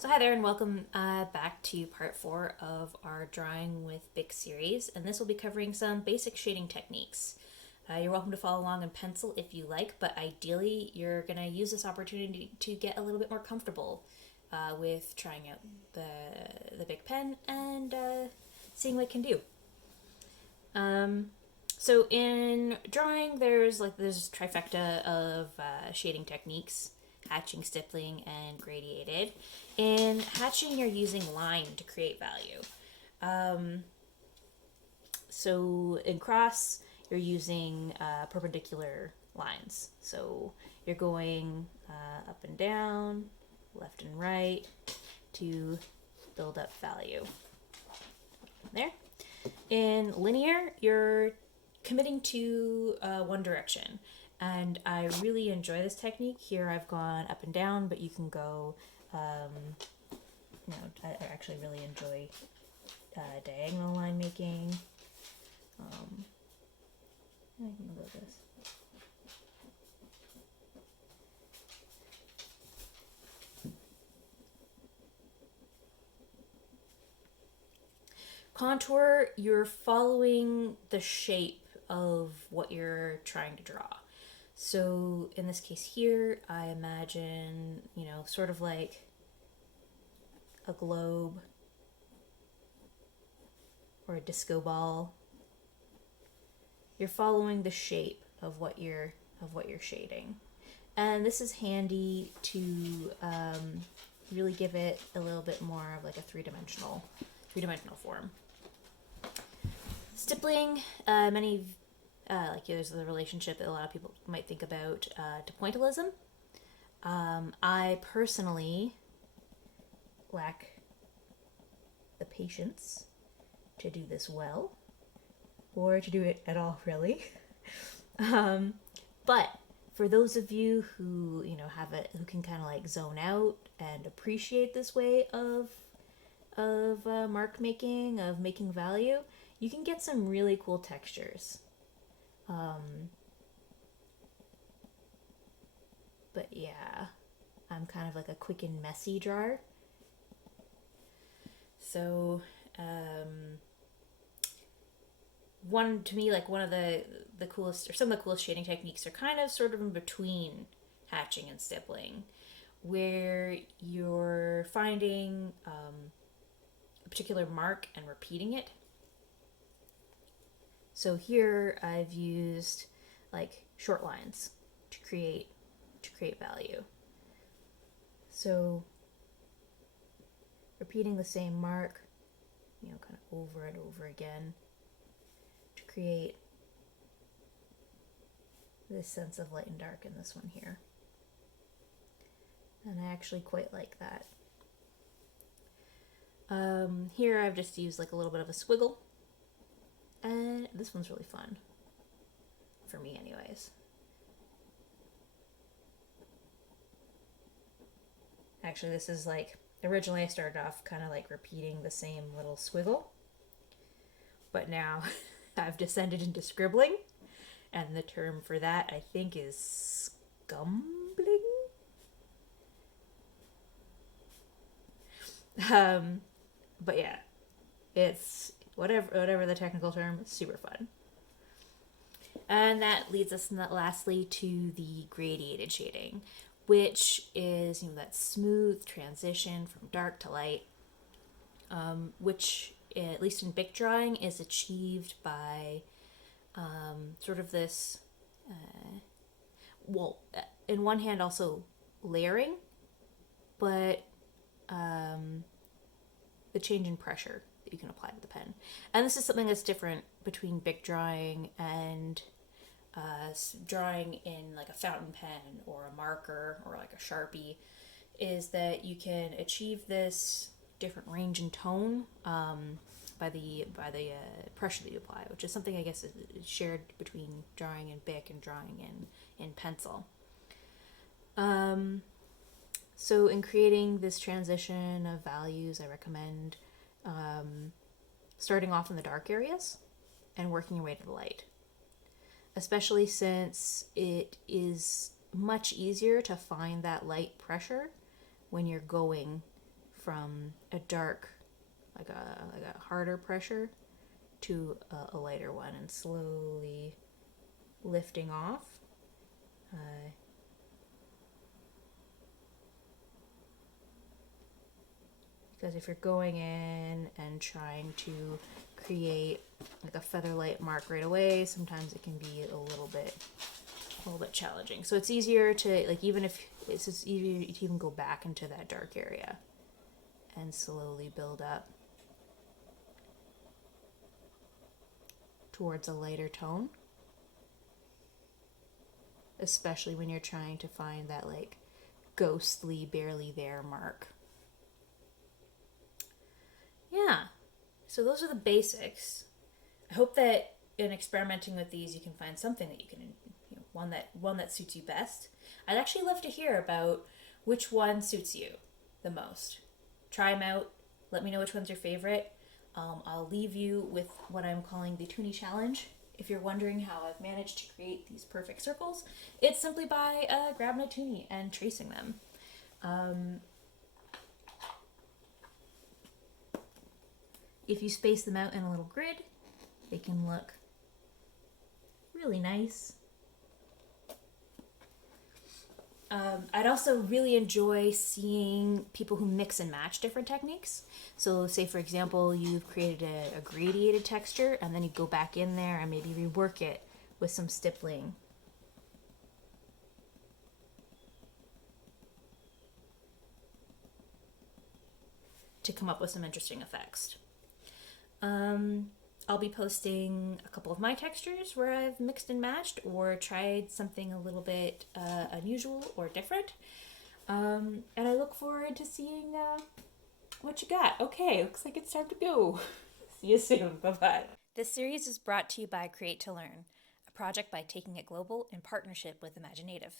So hi there and welcome back to part 4 of our Drawing with Bic series, and this will be covering some basic shading techniques. You're welcome to follow along in pencil if you like, but ideally you're going to use this opportunity to get a little bit more comfortable with trying out the Bic pen and seeing what it can do. So in drawing, there's this trifecta of shading techniques: hatching, stippling, and gradiated. In hatching, you're using line to create value. So in cross, you're using perpendicular lines. So you're going up and down, left and right to build up value. There. In linear, you're committing to one direction. And I really enjoy this technique. Here I've gone up and down, but you can go, I actually really enjoy diagonal line making. I can go this. Contour, you're following the shape of what you're trying to draw. So in this case here, I imagine, sort of like a globe or a disco ball. You're following the shape of what you're shading. And this is handy to really give it a little bit more of like a three-dimensional form. Stippling, there's the relationship that a lot of people might think about to pointillism. I personally lack the patience to do this well, or to do it at all, really. But for those of you who who can kind of like zone out and appreciate this way of mark making, of making value, you can get some really cool textures. But yeah, I'm kind of like a quick and messy drawer. So, one of the coolest, or some of the coolest shading techniques are kind of sort of in between hatching and stippling, where you're finding a particular mark and repeating it. So here I've used like short lines to create value. So repeating the same mark, kind of over and over again to create this sense of light and dark in this one here. And I actually quite like that. Here I've just used like a little bit of a squiggle. And this one's really fun. For me anyways. Actually, this is like, originally I started off kind of like repeating the same little squiggle. But now I've descended into scribbling. And the term for that, I think, is scumbling. But yeah, it's whatever the technical term, it's super fun. And that leads us lastly to the gradiated shading, which is that smooth transition from dark to light, which, at least in Bic drawing, is achieved by sort of this, in one hand also layering, but the change in pressure that you can apply to the pen. And this is something that's different between Bic drawing and drawing in like a fountain pen or a marker or like a Sharpie, is that you can achieve this different range and tone by the pressure that you apply, which is something I guess is shared between drawing in Bic and drawing in pencil. So in creating this transition of values, I recommend starting off in the dark areas and working your way to the light, especially since it is much easier to find that light pressure when you're going from a dark, like a harder pressure to a lighter one, and slowly lifting off. Because if you're going in and trying to create like a featherlight mark right away, sometimes it can be a little bit challenging. So it's easier to, like, even if it's just easier to even go back into that dark area and slowly build up towards a lighter tone, especially when you're trying to find that like ghostly, barely there mark. Yeah, so those are the basics. I hope that in experimenting with these, you can find something that you can, one that suits you best. I'd actually love to hear about which one suits you the most. Try them out. Let me know which one's your favorite. I'll leave you with what I'm calling the Toonie Challenge. If you're wondering how I've managed to create these perfect circles, it's simply by grabbing a toonie and tracing them. If you space them out in a little grid, they can look really nice. I'd also really enjoy seeing people who mix and match different techniques. So say, for example, you've created a gradiated texture, and then you go back in there and maybe rework it with some stippling. To come up with some interesting effects. I'll be posting a couple of my textures where I've mixed and matched or tried something a little bit unusual or different. And I look forward to seeing what you got. Okay, looks like it's time to go. See you soon. Bye-bye. This series is brought to you by Create to Learn, a project by Taking It Global in partnership with Imaginative.